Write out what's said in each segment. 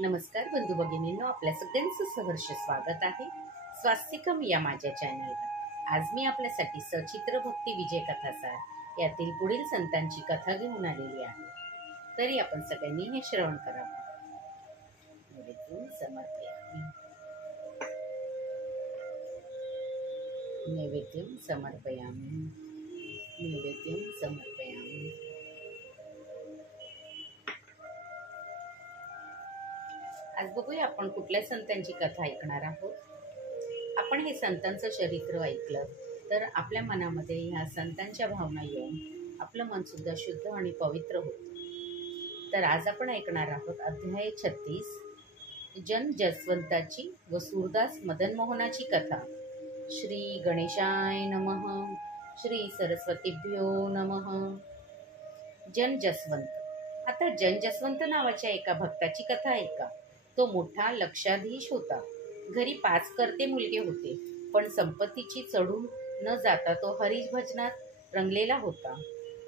नमस्कार बंधू भगिनींनो, आपल्या सगळ्यांचं सहर्ष स्वागत आहे स्वास्तिकम या माझ्या चॅनलवर। आज मी आपल्यासाठी सचित्र भक्ती विजय कथासार यातील पुढील संतांची कथा घेऊन आलेली आहे। तरी आपण सगळ्यांनी हे श्रवण करावं। नैवेद्यं समर्पयामि, नैवेद्यं समर्पयामि, नैवेद्यं समर्पयामि। आज बघूया आपण कुठल्या संतांची कथा ऐकणार आहोत। आपण हे संतांचं चरित्र ऐकलं तर आपल्या मनामध्ये ह्या संतांच्या भावना येऊन आपलं मन सुद्धा शुद्ध आणि पवित्र होतं। तर आज आपण ऐकणार आहोत अध्याय 36, जन जसवंताची व सूरदास मदनमोहनाची कथा। श्री गणेशाय नमः, श्री सरस्वतीभ्यो नमः। जन जसवंत। आता जन जसवंत नावाच्या एका भक्ताची कथा ऐका। तो मोठा लक्षाधीश होता। घरी 5 करते मुलगे होते, पण संपत्तीची चढून न जाता तो हरिभजनात रंगलेला होता।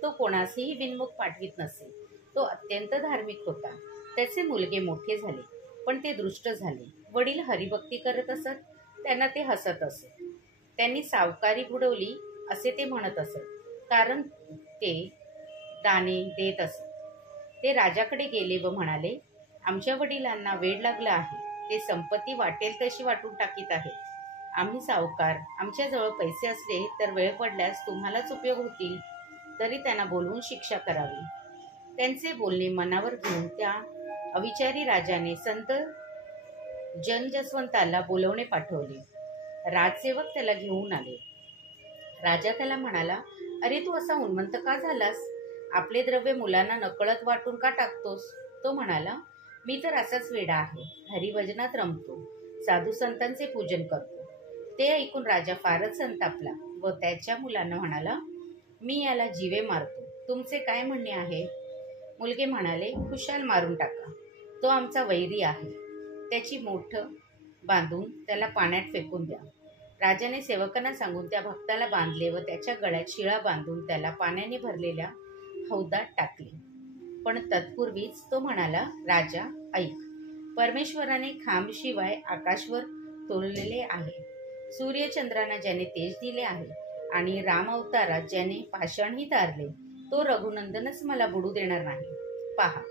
तो कोणासही बिनमुख पाठवित नसे। तो अत्यंत धार्मिक होता। त्याचे मुलगे मोठे झाले, पण ते दुष्ट झाले। वडील हरिभक्ती करत असत, त्यांना ते हसत असत। त्यांनी सावकारी बुडवली असे ते म्हणत असत, कारण ते दाणे देत असत। ते राजाकडे गेले व म्हणाले, आमच्या वडिलांना वेड लागला आहे। ते संपत्ती वाटेल तशी वाटून टाकीत आहेत। आम्ही सावकार, आमच्याजवळ पैसे असले तर वेळ पडल्यास तुम्हालाच उपयोग होतील। तरी त्यांना बोलवून शिक्षा करावी। त्यांचे बोलणे मनावर घेऊन त्या अविचारी राजाने संत जन जसवंताला बोलवणे पाठवले। राजसेवक त्याला घेऊन आले। राजा त्याला म्हणाला, अरे तू असा उन्मत्त का झालास? आपले द्रव्य मुलांना नकळत वाटून का टाकतोस? तो म्हणाला, मी तर असाच वेडा आहे। हरिभजनात रमतो, साधू संतांचे पूजन करतो। ते ऐकून राजा फारच संतापला व त्याच्या मुलांना म्हणाला, मी याला जीवे मारतो। तुमचे काय म्हणणे आहे? मुलगे म्हणाले, खुशाल मारून टाका। तो आमचा वैरी आहे। त्याची मोठ बांधून त्याला पाण्यात फेकून द्या। राजाने सेवकांना सांगून त्या भक्ताला बांधले व त्याच्या गळ्यात शिळा बांधून त्याला पाण्याने भरलेल्या हौदात टाकले। पण तत्पूर्वीच तो म्हणाला, राजा ऐक, परमेश्वराने खांबशिवाय आकाशवर तोललेले आहे। सूर्यचंद्रांना ज्याने तेज दिले आहे आणि राम अवतारात ज्याने पाषाणही तारले, तो रघुनंदनच मला बुडू देणार नाही। पहा।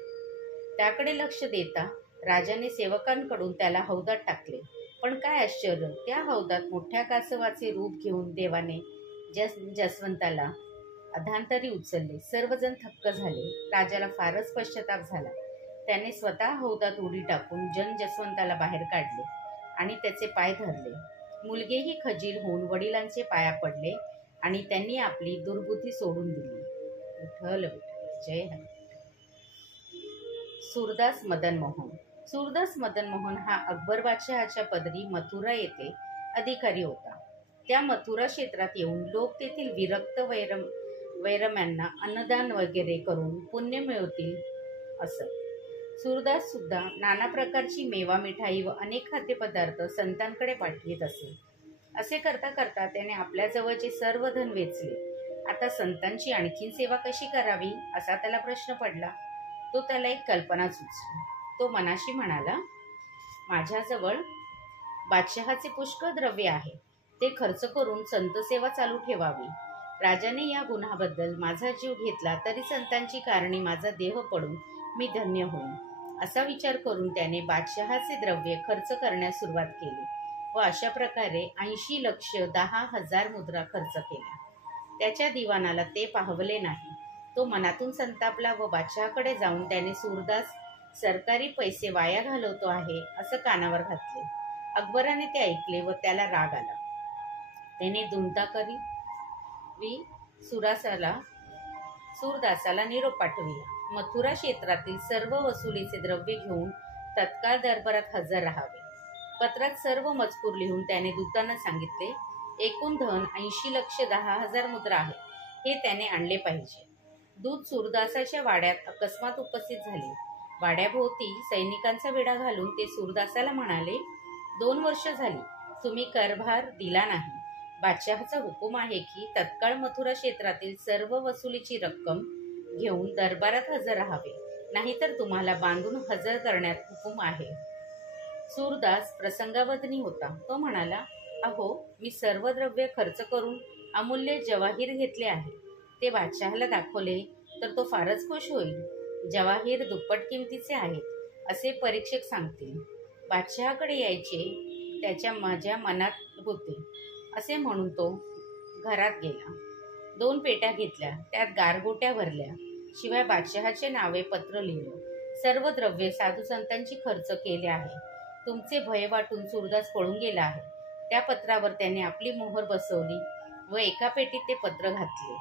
त्याकडे लक्ष देता राजाने सेवकांकडून त्याला हौदात टाकले। पण काय आश्चर्य, त्या हौदात मोठ्या कासवाचे रूप घेऊन देवाने जसवंताला अधांतरी उचलले। सर्वजण थक्क झाले। राजाला फारच पश्चाताप झाला। त्याने स्वतः हौदात उडी टाकून जन जसवंताला बाहेर काढले आणि त्याचे पाय धरले। मुलगेही खजील होऊन वडिलांचे पाया पडले आणि त्यांनी आपली दुर्बुद्धी सोडून दिली। विठ्ठल विठ्ठल, जय हरी। सूरदास मदनमोहन। सूरदास मदनमोहन हा अकबर बादशहाच्या पदरी मथुरा येथे अधिकारी होता। त्या मथुरा क्षेत्रात येऊन लोक तेथील विरक्त वैरम्यांना अन्नदान वगैरे करून पुण्य मिळवतील असत। सूरदास सुद्धा नाना प्रकारची मेवा मिठाई व अनेक खाद्यपदार्थ संतांकडे पाठवित असे। असे करता करता त्याने आपल्या जवळचे सर्व धन वेचले। आता संतांची आणखीन सेवा कशी करावी असा त्याला प्रश्न पडला। तो त्याला एक कल्पना सुचली। तो मनाशी म्हणाला, माझ्याजवळ बादशहाचे पुष्कळ द्रव्य आहे, ते खर्च करून संत सेवा चालू ठेवावी। राजाने या गुन्ह्याबद्दल माझा जीव घेतला तरी संतांची कारणी माझा देह पडून मी धन्य होईन, असा विचार करून त्याने बादशहाचे द्रव्य खर्च करण्यास सुरुवात केली व अशा प्रकारे 80,10,000 मुद्रा खर्च केल्या। त्याच्या दिवाणाला ते पाहवले नाही। तो मनातून संतापला व बादशहाकडे जाऊन त्याने सूरदास सरकारी पैसे वाया घालवतो आहे असं कानावर घातले। अकबराने ते ऐकले व त्याला राग आला। त्याने दुमताकरी सूरदासाला निरोप पाठविला। मथुरा क्षेत्रातील सर्व वसुलीचे द्रव्य घेऊन तत्काळ दरबारात हजर राहावे। पत्रात सर्व मजकूर लिहून त्याने दूतांना सांगितले, एकूण धन 80,10,000 मुद्रा आहे, हे त्याने आणले पाहिजे। दूत सूरदासाच्या वाड्यात अकस्मात उपस्थित झाले। वाड्याभोवती सैनिकांचा वेढा घालून ते सूरदासाला म्हणाले, 2 वर्ष झाली तुम्ही करभार दिला नाही। बादशहाचा हुकूम आहे की तत्काळ मथुरा क्षेत्रातील सर्व वसुलीची रक्कम घेऊन दरबारात हजर राहावे। नाहीतर तुम्हाला बांधून हजर करण्यात हुकूम आहे. सूरदास प्रसंगावधनी होता. तो म्हणाला, अहो, मी सर्व द्रव्य खर्च करून अमूल्य जवाहीर घेतले आहे. ते बादशहाला दाखवले तर तो फारच खुश होईल. जवाहीर दुप्पट किमतीचे आहेत असे परीक्षक सांगतील. बादशहाकडे यायचे त्याच्या माझ्या मनात होते असे म्हणून तो घरात गेला. 2 पेट्या घेतल्या, त्यात गारगोट्या भरल्या. शिवाय बादशहाचे नावे पत्र लिहिलं. सर्व द्रव्य साधू संतांची खर्च केले आहे. तुमचे भय वाटून सूरदास पळून गेला आहे. त्या पत्रावर त्याने आपली मोहर बसवली व एका पेटीत ते पत्र घातले.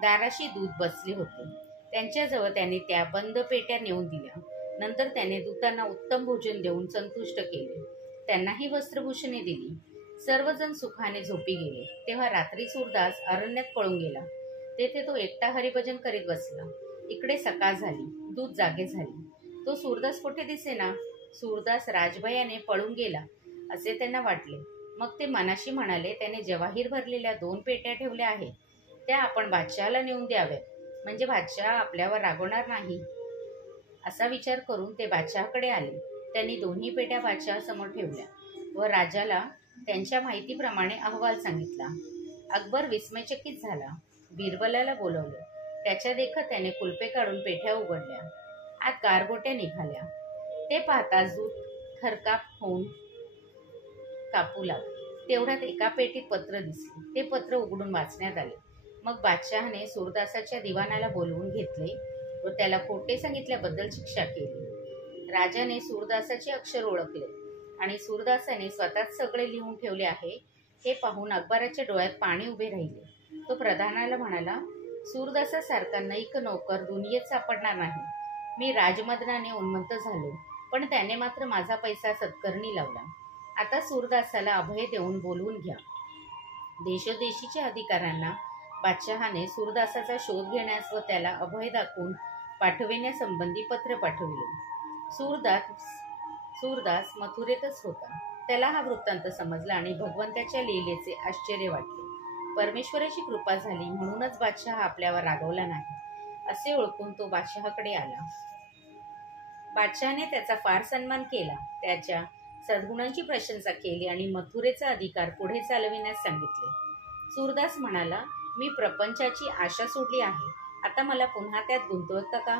दाराशी दूत बसले होते. त्यांच्याजवळ त्याने त्या बंद पेट्या नेऊन दिल्या. नंतर त्याने दूतांना उत्तम भोजन देऊन संतुष्ट केले. त्यांनाही वस्त्रभूषणे दिली. सर्वजण सुखाने झोपी गेले. तेव्हा रात्री सूरदास अरण्यात पळून गेला. तेथे तो एकटा हरिभजन करीत बसला. इकडे सकाळ झाली. दूत जागे झाली. तो सूरदास कुठे दिसेना. सूरदास राजभयाने पळून गेला असे त्यांना वाटले. मग ते मनाशी म्हणाले, त्याने जवाहीर भरलेल्या 2 पेट्या ठेवल्या आहेत. त्या आपण बादशहाला नेऊन द्याव्यात, म्हणजे बादशहा आपल्यावर रागवणार नाही. असा विचार करून ते बादशहाकडे आले. त्यांनी दोन्ही पेट्या बादशहासमोर ठेवल्या व राजाला त्यांच्या माहितीप्रमाणे अहवाल सांगितला. अकबर विस्मयचकित झाला. बिरबलाला बोलवले. त्याच्या देखत त्याने कुलपे काढून पेट्या उघडल्या. आत गारगोट्या निघाल्या. ते पाहताच दूत थरकाप होऊन कापू लागले. तेवढ्यात एका पेटीत पत्र दिसले. ते पत्र उघडून वाचण्यात आले. मग बादशहाने सूरदासाच्या दिवाणाला बोलवून घेतले व त्याला खोटे सांगितल्याबद्दल शिक्षा केली. राजाने सूरदासाचे अक्षर ओळखले आणि सूरदासाने स्वतःच सगळे लिहून ठेवले आहे हे पाहून अकबराच्या डोळ्यात पाणी उभे राहिले. तो प्रधानाला म्हणाला, सूरदासासारखा नैक नौकर दुनियेत सापडणार नाही. मी राजमदनाने उन्मत्त झालो, पण त्याने मात्र माझा पैसा सत्कर्णी लावला. आता सूरदासाला अभय देऊन बोलवून घ्या. देशोदेशीच्या अधिकाऱ्यांना बादशहाने सूरदासाचा शोध घेण्यास व त्याला अभय दाखवून पाठविण्यासंबंधी पत्र पाठविले. सूरदास मथुरेतच होता. त्याला हा वृत्तांत समजला आणि भगवंताच्या लीलेचे आश्चर्य वाटले. परमेश्वराची कृपा झाली म्हणूनच बादशहा आपल्यावर रागवला नाही असे ओळखून तो बादशहाकडे आला. बादशहाने त्याचा फार सन्मान केला. त्याच्या सद्गुणांची प्रशंसा केली आणि मथुरेचा अधिकार पुढे चालविण्यास सांगितले. सूरदास म्हणाला, मी प्रपंचाची आशा सोडली आहे. आता मला पुन्हा त्यात गुंतवता का?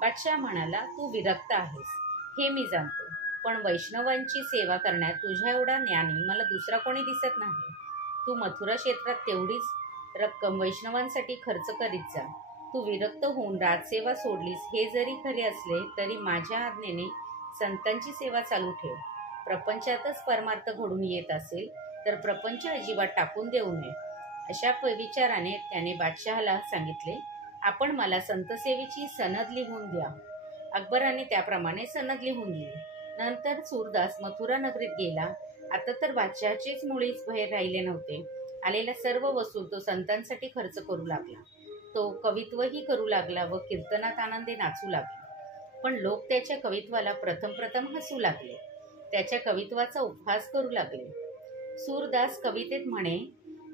बादशाह म्हणाला, तू विरक्त आहेस हे मी जाणतो, पण वैष्णवांची सेवा करण्यात तुझ्या एवढा ज्ञानी मला दुसरा कोणी दिसत नाही. तू मथुरा क्षेत्रात तेवढीच रक्कम वैष्णवांसाठी खर्च करीत जा. तू विरक्त होऊन राजसेवा सोडलीस हे जरी खरे असले तरी माझ्या आज्ञेने संतांची सेवा चालू ठेव. प्रपंचातच परमार्थ घडून येत असेल तर प्रपंच अजिबात टाकून देऊ नये. अशा विचाराने त्याने बादशहाला सांगितले, आपण मला संतसेवेची सनद लिहून द्या. अकबराने त्याप्रमाणे सनद लिहून दिली. नंतर सूरदास मथुरा नगरीत गेला. आता तर बादशहाचेच मुळीच भय राहिले नव्हते. आलेला सर्व वसूल तो संतांसाठी खर्च करू लागला. तो कवित्वही करू लागला व कीर्तनात आनंदे नाचू लागला. पण लोक त्याच्या कवित्वाला प्रथम हसू लागले. त्याच्या कवित्वाचा उपहास करू लागले. सूरदास कवितेत म्हणे,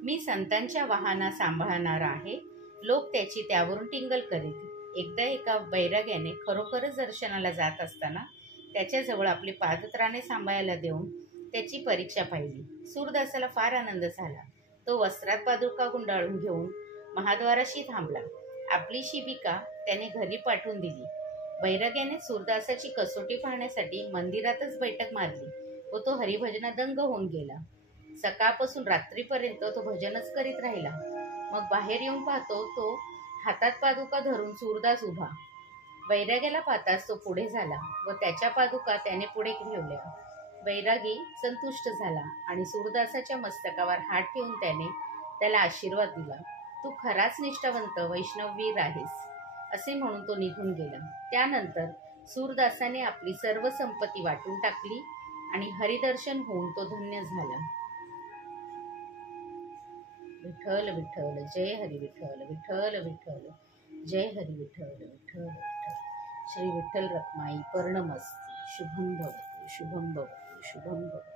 मी संतांच्या वाहना सांभाळणार आहे. लोक त्याची त्यावरून टिंगल करीत. एकदा एका बैराग्याने खरोखरच दर्शनाला जात असताना त्याच्याजवळ आपले पादत्राणे सांभाळायला देऊन त्याची परीक्षा पाहिली. सूरदासाला फार आनंद झाला. तो वस्त्रात पादुका गुंडाळून घेऊन महाद्वाराशी थांबला. आपली शिबिका त्याने घरी पाठवून दिली. बैराग्याने सूरदासाची कसोटी पाहण्यासाठी मंदिरातच बैठक मारली व तो हरिभजनात दंग होऊन गेला. सकाळपासून रात्रीपर्यंत तो भजनच करीत राहिला. मग बाहेर येऊन पाहतो तो हातात पादुका धरून सूरदास उभा. बैराग्याला पाहताच तो पुढे झाला व त्याच्या पादुका त्याने पुढे ठेवल्या. बैरागी संतुष्ट झाला आणि सूरदासाच्या मस्तकावर हात ठेवून त्याला आशीर्वाद दिला. तू खराच निष्ठावंत वैष्णववीर आहेस असे म्हणून तो निघून गेला. त्यानंतर सूरदासाने आपली सर्व संपत्ती वाटून टाकली आणि हरिदर्शन होऊन तो धन्य झाला. विठ्ठल विठ्ठल जय हरी विठ्ठल, विठ्ठल विठ्ठल जय हरी विठ्ठल, विठ्ठल विठ्ठल. श्री विठ्ठल रखमाई पर्णमस्ती. शुभम भवतु, शुभम भवतु, शुभम भवतु.